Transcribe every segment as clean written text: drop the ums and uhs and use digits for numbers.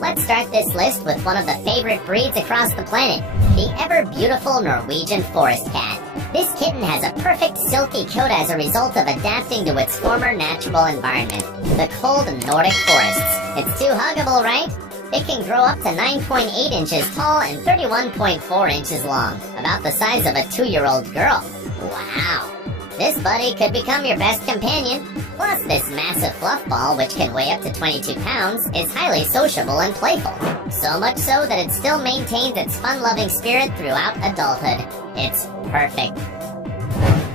Let's start this list with one of the favorite breeds across the planet, the ever-beautiful Norwegian Forest Cat. This kitten has a perfect silky coat as a result of adapting to its former natural environment, the cold Nordic forests. It's too huggable, right? It can grow up to 9.8 inches tall and 31.4 inches long, about the size of a 2-year-old girl. Wow! This buddy could become your best companion. Plus, this massive fluff ball, which can weigh up to 22 pounds, is highly sociable and playful. So much so that it still maintains its fun-loving spirit throughout adulthood. It's perfect.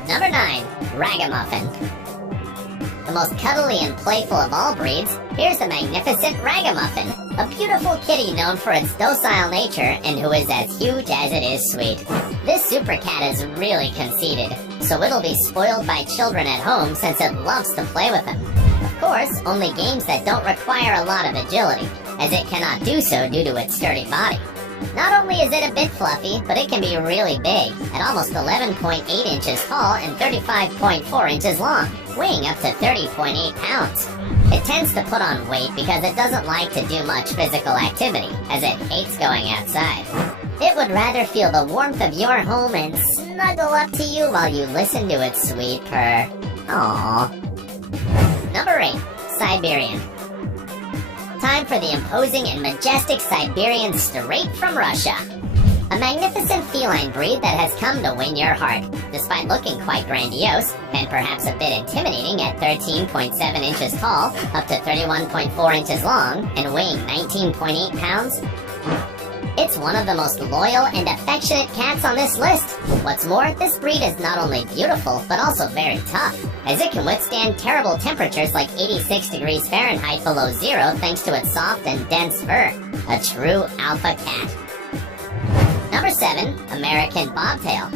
Number 9. Ragamuffin. The most cuddly and playful of all breeds, here's the magnificent Ragamuffin, a beautiful kitty known for its docile nature and who is as huge as it is sweet. This super cat is really conceited, so it'll be spoiled by children at home since it loves to play with them. Of course, only games that don't require a lot of agility, as it cannot do so due to its sturdy body. Not only is it a bit fluffy, but it can be really big, at almost 11.8 inches tall and 35.4 inches long, weighing up to 30.8 pounds. It tends to put on weight because it doesn't like to do much physical activity, as it hates going outside. It would rather feel the warmth of your home and snuggle up to you while you listen to its sweet purr. Aww. Number 8. Siberian. Time for the imposing and majestic Siberian straight from Russia. A magnificent feline breed that has come to win your heart, despite looking quite grandiose, and perhaps a bit intimidating at 13.7 inches tall, up to 31.4 inches long, and weighing 19.8 pounds. It's one of the most loyal and affectionate cats on this list. What's more, this breed is not only beautiful, but also very tough, as it can withstand terrible temperatures like 86 degrees Fahrenheit below zero thanks to its soft and dense fur. A true alpha cat. Number 7. American Bobtail.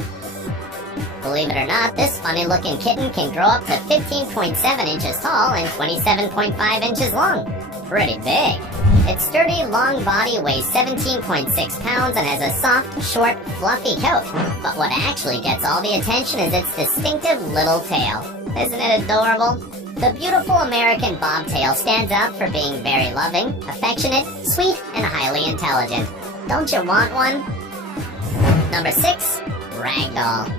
Believe it or not, this funny-looking kitten can grow up to 15.7 inches tall and 27.5 inches long. Pretty big. Its sturdy, long body weighs 17.6 pounds and has a soft, short, fluffy coat. But what actually gets all the attention is its distinctive little tail. Isn't it adorable? The beautiful American Bobtail stands out for being very loving, affectionate, sweet, and highly intelligent. Don't you want one? Number 6. Ragdoll.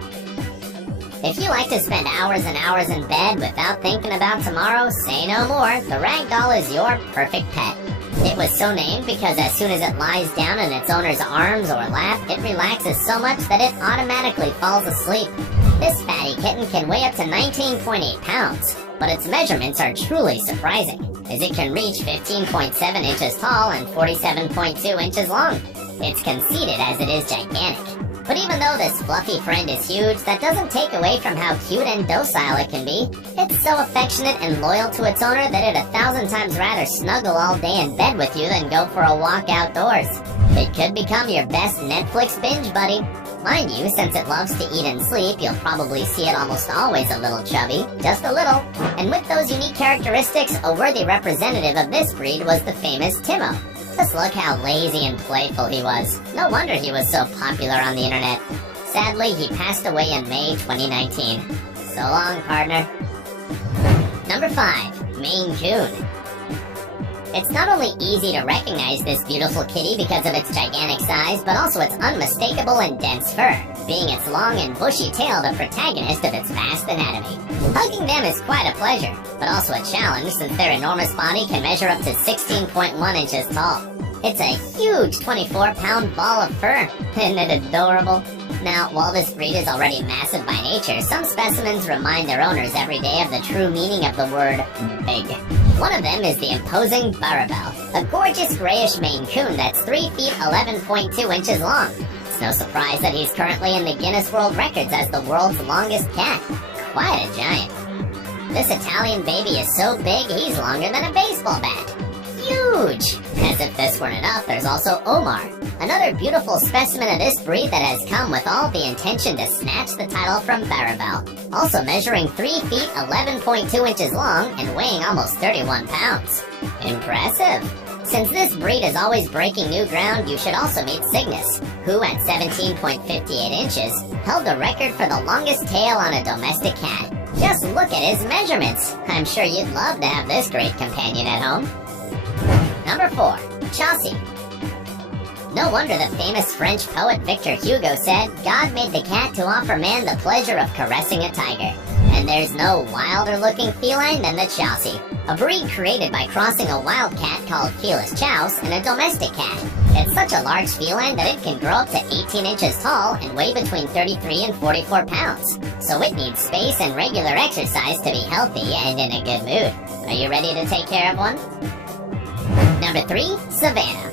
If you like to spend hours and hours in bed without thinking about tomorrow, say no more. The Ragdoll is your perfect pet. It was so named because as soon as it lies down in its owner's arms or lap, it relaxes so much that it automatically falls asleep. This fatty kitten can weigh up to 19.8 pounds, but its measurements are truly surprising, as it can reach 15.7 inches tall and 47.2 inches long. It's conceited as it is gigantic. But even though this fluffy friend is huge, that doesn't take away from how cute and docile it can be. It's so affectionate and loyal to its owner that it'd 1,000 times rather snuggle all day in bed with you than go for a walk outdoors. It could become your best Netflix binge buddy. Mind you, since it loves to eat and sleep, you'll probably see it almost always a little chubby, just a little. And with those unique characteristics, a worthy representative of this breed was the famous Timo. Just look how lazy and playful he was. No wonder he was so popular on the internet. Sadly, he passed away in May 2019. So long, partner. Number 5. Maine Coon. It's not only easy to recognize this beautiful kitty because of its gigantic size, but also its unmistakable and dense fur, being its long and bushy tail the protagonist of its vast anatomy. Hugging them is quite a pleasure, but also a challenge since their enormous body can measure up to 16.1 inches tall. It's a huge 24-pound ball of fur. Isn't it adorable? Now, while this breed is already massive by nature, some specimens remind their owners every day of the true meaning of the word big. One of them is the imposing Serval, a gorgeous grayish Maine Coon that's 3 feet 11.2 inches long. It's no surprise that he's currently in the Guinness World Records as the world's longest cat. Quite a giant. This Italian baby is so big he's longer than a baseball bat. Huge! As if this weren't enough, there's also Omar, another beautiful specimen of this breed that has come with all the intention to snatch the title from Serval, also measuring 3 feet 11.2 inches long and weighing almost 31 pounds. Impressive! Since this breed is always breaking new ground, you should also meet Cygnus, who at 17.58 inches held the record for the longest tail on a domestic cat. Just look at his measurements! I'm sure you'd love to have this great companion at home. Number 4. Chaussee. No wonder the famous French poet Victor Hugo said, God made the cat to offer man the pleasure of caressing a tiger. And there's no wilder looking feline than the Chaussee, a breed created by crossing a wild cat called Felis chaus and a domestic cat. It's such a large feline that it can grow up to 18 inches tall and weigh between 33 and 44 pounds. So it needs space and regular exercise to be healthy and in a good mood. Are you ready to take care of one? Number 3, Savannah.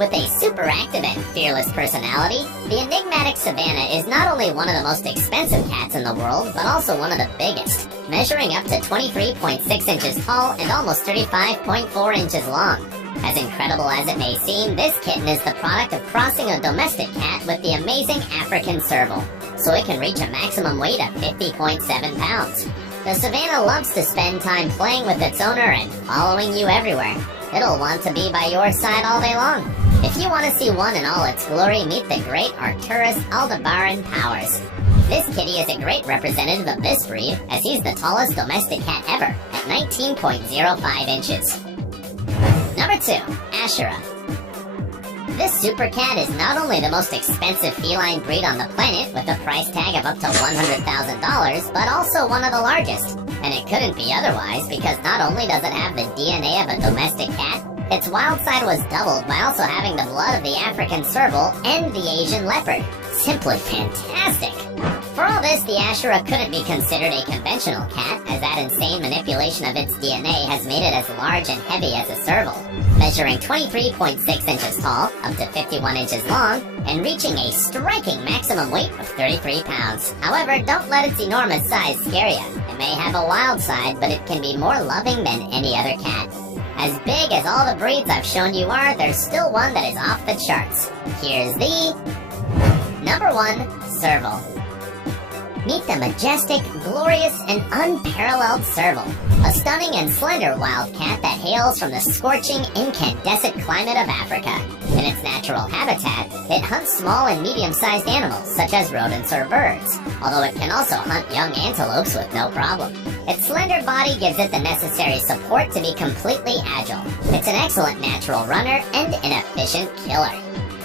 With a super active and fearless personality, the enigmatic Savannah is not only one of the most expensive cats in the world, but also one of the biggest, measuring up to 23.6 inches tall and almost 35.4 inches long. As incredible as it may seem, this kitten is the product of crossing a domestic cat with the amazing African Serval, so it can reach a maximum weight of 50.7 pounds. The Savannah loves to spend time playing with its owner and following you everywhere. It'll want to be by your side all day long. If you want to see one in all its glory, meet the great Arcturus Aldebaran Powers. This kitty is a great representative of this breed, as he's the tallest domestic cat ever, at 19.05 inches. Number 2, Ashura. This super cat is not only the most expensive feline breed on the planet, with a price tag of up to $100,000, but also one of the largest. And it couldn't be otherwise, because not only does it have the DNA of a domestic cat, its wild side was doubled by also having the blood of the African Serval and the Asian leopard. Simply fantastic! For all this, the Ashura couldn't be considered a conventional cat, as that insane manipulation of its DNA has made it as large and heavy as a Serval, measuring 23.6 inches tall, up to 51 inches long, and reaching a striking maximum weight of 33 pounds. However, don't let its enormous size scare you. It may have a wild side, but it can be more loving than any other cat. As big as all the breeds I've shown you are, there's still one that is off the charts. Here's the number 1, Serval. Meet the majestic, glorious, and unparalleled Serval, a stunning and slender wildcat that hails from the scorching, incandescent climate of Africa. In its natural habitat, it hunts small and medium-sized animals, such as rodents or birds, although it can also hunt young antelopes with no problem. Its slender body gives it the necessary support to be completely agile. It's an excellent natural runner and an efficient killer.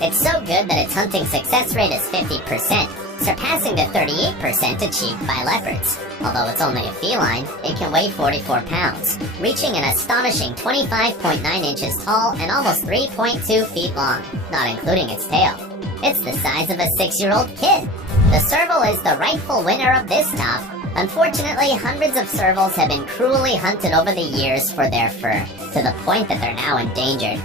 It's so good that its hunting success rate is 50%, surpassing the 38% achieved by leopards. Although it's only a feline, it can weigh 44 pounds, reaching an astonishing 25.9 inches tall and almost 3.2 feet long, not including its tail. It's the size of a 6-year-old kid. The Serval is the rightful winner of this top. Unfortunately, hundreds of Servals have been cruelly hunted over the years for their fur, to the point that they're now endangered.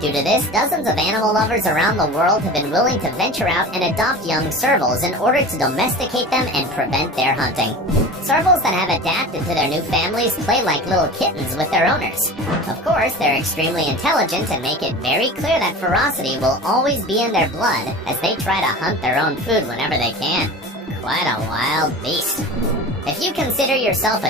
Due to this, dozens of animal lovers around the world have been willing to venture out and adopt young Servals in order to domesticate them and prevent their hunting. Servals that have adapted to their new families play like little kittens with their owners. Of course, they're extremely intelligent and make it very clear that ferocity will always be in their blood as they try to hunt their own food whenever they can. Quite a wild beast. If you consider yourself a